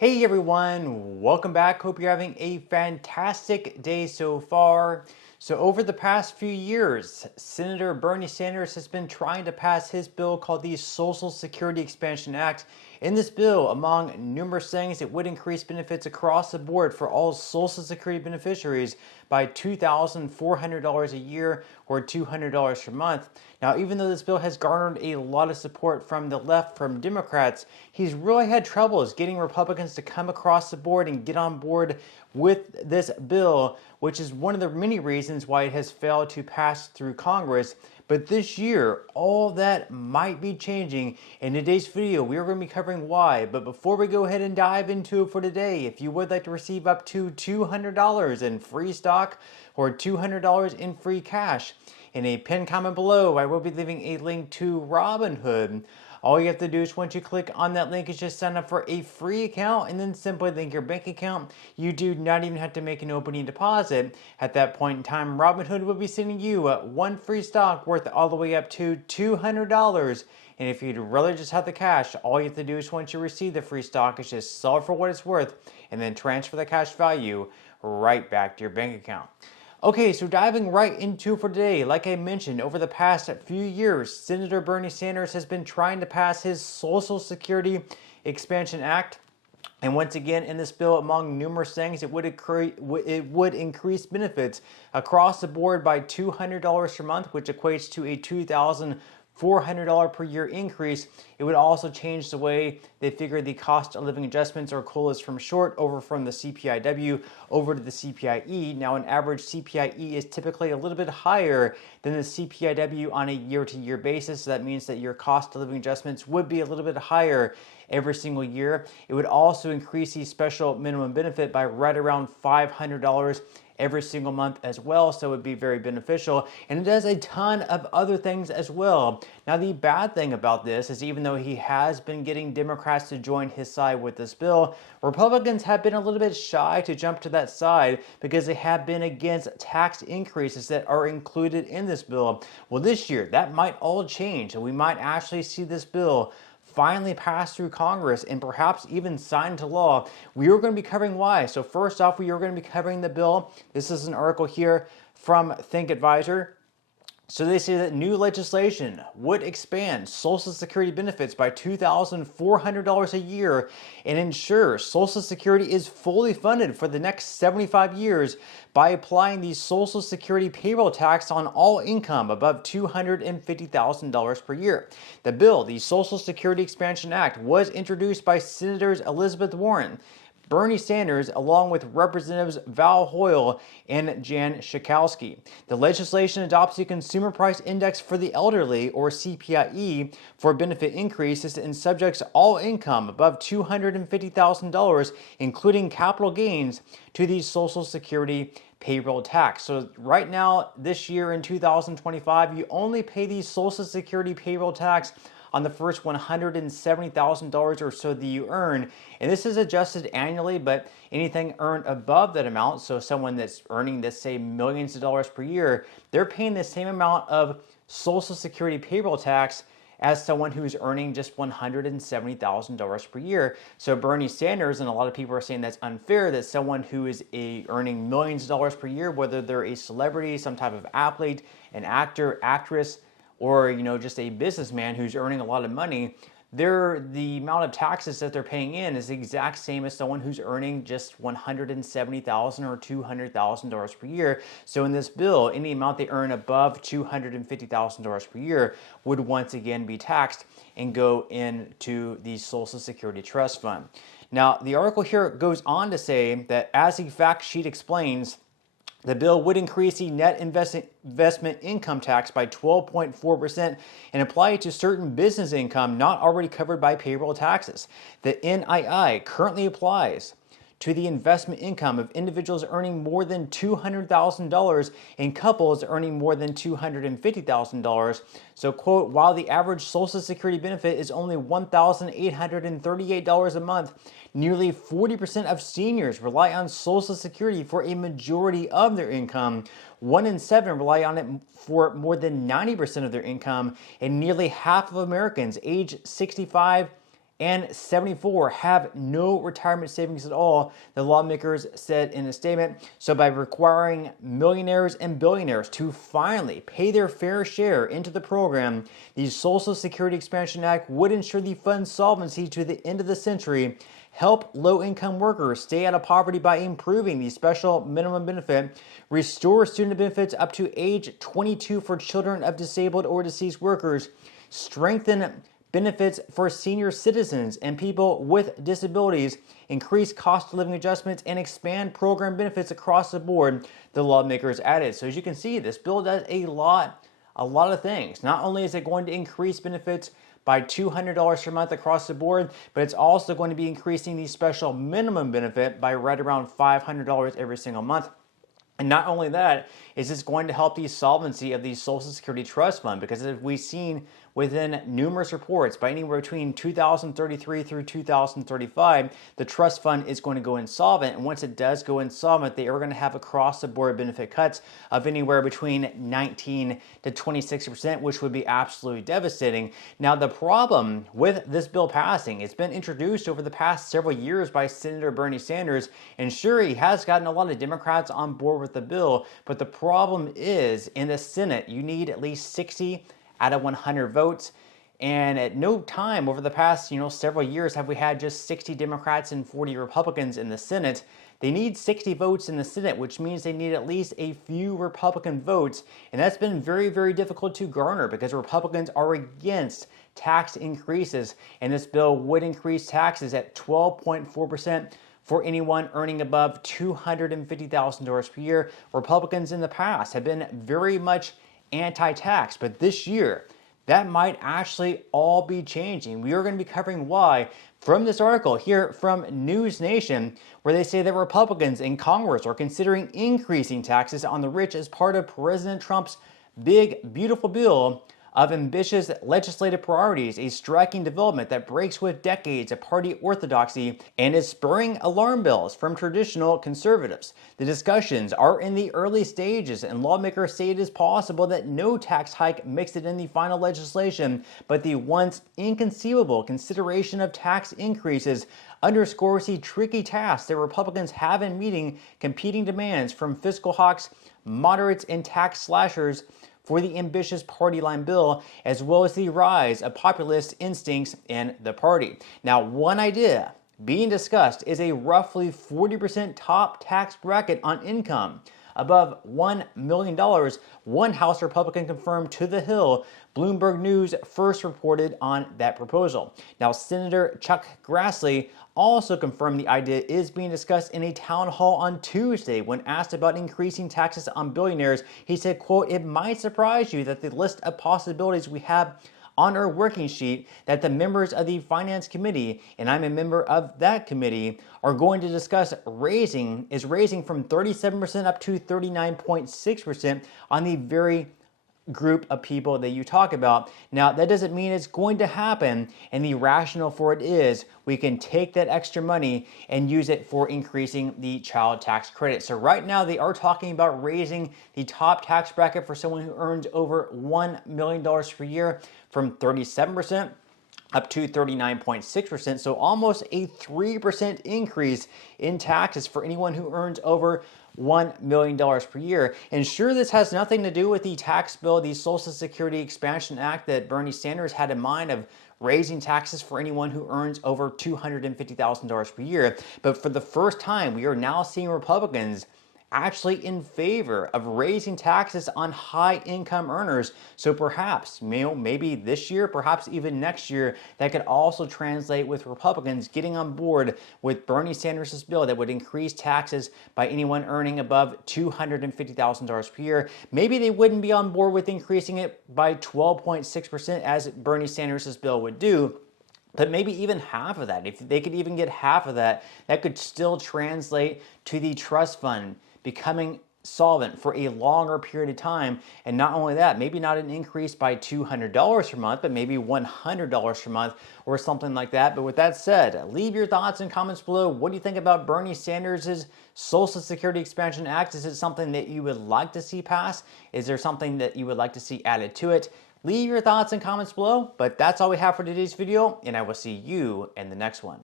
Hey everyone, welcome back. Hope you're having a fantastic day so far. So over the past few years, Senator Bernie Sanders has been trying to pass his bill called the Social Security Expansion Act. In this bill, among numerous things, it would increase benefits across the board for all Social Security beneficiaries by $2,400 a year or $200 per month. Now, even though this bill has garnered a lot of support from the left, from Democrats, he's really had troubles getting Republicans to come across the board and get on board with this bill, which is one of the many reasons why it has failed to pass through Congress. But this year, all that might be changing. In today's video, we are going to be covering why. But before we go ahead and dive into it for today, if you would like to receive up to $200 in free stock or $200 in free cash, in a pinned comment below, I will be leaving a link to Robinhood. All you have to do is once you click on that link is just sign up for a free account and then simply link your bank account. You do not even have to make an opening deposit. At that point in time, Robinhood will be sending you one free stock worth all the way up to $200. And if you'd rather just have the cash, all you have to do is once you receive the free stock is just sell it for what it's worth and then transfer the cash value right back to your bank account. Okay, so diving right into for today, like I mentioned, over the past few years, Senator Bernie Sanders has been trying to pass his Social Security Expansion Act. And once again, in this bill, among numerous things, it would increase benefits across the board by $200 per month, which equates to a $2,400 per year increase. It would also change the way they figure the cost of living adjustments, or COLAs from short, over from the CPIW over to the CPIE. Now, an average CPIE is typically a little bit higher than the CPIW on a year-to-year basis. So that means that your cost of living adjustments would be a little bit higher every single year. It would also increase the special minimum benefit by right around $500 every single month as well, so it would be very beneficial. And it does a ton of other things as well. Now, the bad thing about this is, even though he has been getting Democrats to join his side with this bill, Republicans have been a little bit shy to jump to that side because they have been against tax increases that are included in this bill. Well, this year, that might all change, and we might actually see this bill finally pass through Congress and perhaps even signed into law. We are going to be covering why. So first off, we are going to be covering the bill. This is an article here from Think Advisor. So they say that new legislation would expand Social Security benefits by $2,400 a year and ensure Social Security is fully funded for the next 75 years by applying the Social Security payroll tax on all income above $250,000 per year. The bill, the Social Security Expansion Act, was introduced by Senators Elizabeth Warren, Bernie Sanders, along with Representatives Val Hoyle and Jan Schakowsky. The legislation adopts the Consumer Price Index for the elderly, or CPIE, for benefit increases and subjects all income above $250,000, including capital gains, to the Social Security payroll tax. So right now, this year in 2025, you only pay the Social Security payroll tax on the first $170,000 or so that you earn. And this is adjusted annually, but anything earned above that amount, so someone that's earning, let's say, millions of dollars per year, they're paying the same amount of Social Security payroll tax as someone who's earning just $170,000 per year. So Bernie Sanders, and a lot of people are saying that's unfair, that someone who is earning millions of dollars per year, whether they're a celebrity, some type of athlete, an actor, actress, or just a businessman who's earning a lot of money, the amount of taxes that they're paying in is the exact same as someone who's earning just $170,000 or $200,000 per year. So in this bill, any amount they earn above $250,000 per year would once again be taxed and go into the Social Security Trust Fund. Now, the article here goes on to say that, as the fact sheet explains, the bill would increase the net investment income tax by 12.4% and apply it to certain business income not already covered by payroll taxes. The NII currently applies to the investment income of individuals earning more than $200,000 and couples earning more than $250,000. So, quote, while the average Social Security benefit is only $1,838 a month, nearly 40% of seniors rely on Social Security for a majority of their income. 1 in 7 rely on it for more than 90% of their income, and nearly half of Americans age 65 and 74 have no retirement savings at all, the lawmakers said in a statement. So by requiring millionaires and billionaires to finally pay their fair share into the program, the Social Security Expansion Act would ensure the fund's solvency to the end of the century, help low-income workers stay out of poverty by improving the special minimum benefit, restore student benefits up to age 22 for children of disabled or deceased workers, strengthen benefits for senior citizens and people with disabilities, increase cost of living adjustments, and expand program benefits across the board, the lawmakers added. So as you can see, this bill does a lot of things. Not only is it going to increase benefits by $200 per month across the board, but it's also going to be increasing the special minimum benefit by right around $500 every single month. And not only that, is this going to help the solvency of the Social Security Trust Fund, because as we've seen within numerous reports, by anywhere between 2033 through 2035, the trust fund is going to go insolvent. And once it does go insolvent, they are going to have across-the-board benefit cuts of anywhere between 19 to 26%, which would be absolutely devastating. Now, the problem with this bill passing, it's been introduced over the past several years by Senator Bernie Sanders, and sure, he has gotten a lot of Democrats on board with the bill, but the problem is, in the Senate, you need at least 60 out of 100 votes. And at no time over the past, several years have we had just 60 Democrats and 40 Republicans in the Senate. They need 60 votes in the Senate, which means they need at least a few Republican votes. And that's been very, very difficult to garner because Republicans are against tax increases. And this bill would increase taxes at 12.4% for anyone earning above $250,000 per year. Republicans in the past have been very much anti-tax, but this year that might actually all be changing. We are going to be covering why from this article here from News Nation, where they say that Republicans in Congress are considering increasing taxes on the rich as part of President Trump's big, beautiful bill of ambitious legislative priorities, a striking development that breaks with decades of party orthodoxy and is spurring alarm bells from traditional conservatives. The discussions are in the early stages, and lawmakers say it is possible that no tax hike makes it in the final legislation, but the once inconceivable consideration of tax increases underscores the tricky task that Republicans have in meeting competing demands from fiscal hawks, moderates, and tax slashers for the ambitious party line bill, as well as the rise of populist instincts in the party. Now, one idea being discussed is a roughly 40% top tax bracket on income above $1 million, one House Republican confirmed to The Hill. Bloomberg News first reported on that proposal. Now, Senator Chuck Grassley also confirmed the idea is being discussed in a town hall on Tuesday. When asked about increasing taxes on billionaires, he said, quote, "It might surprise you that the list of possibilities we have on our working sheet that the members of the Finance Committee, and I'm a member of that committee, are going to discuss raising from 37% up to 39.6% on the very group of people that you talk about." Now, that doesn't mean it's going to happen, and the rationale for it is we can take that extra money and use it for increasing the child tax credit. So right now they are talking about raising the top tax bracket for someone who earns over $1 million per year from 37% up to 39.6%, so almost a 3% increase in taxes for anyone who earns over $1 million per year. And sure, this has nothing to do with the tax bill, the Social Security Expansion Act that Bernie Sanders had in mind of raising taxes for anyone who earns over $250,000 per year. But for the first time, we are now seeing Republicans actually in favor of raising taxes on high income earners. So perhaps, maybe this year, perhaps even next year, that could also translate with Republicans getting on board with Bernie Sanders' bill that would increase taxes by anyone earning above $250,000 per year. Maybe they wouldn't be on board with increasing it by 12.6% as Bernie Sanders' bill would do, but maybe even half of that. If they could even get half of that, that could still translate to the trust fund becoming solvent for a longer period of time. And not only that, maybe not an increase by $200 per month, but maybe $100 per month or something like that. But with that said, leave your thoughts and comments below. What do you think about Bernie Sanders' Social Security Expansion Act? Is it something that you would like to see pass? Is there something that you would like to see added to it? Leave your thoughts and comments below, but that's all we have for today's video, and I will see you in the next one.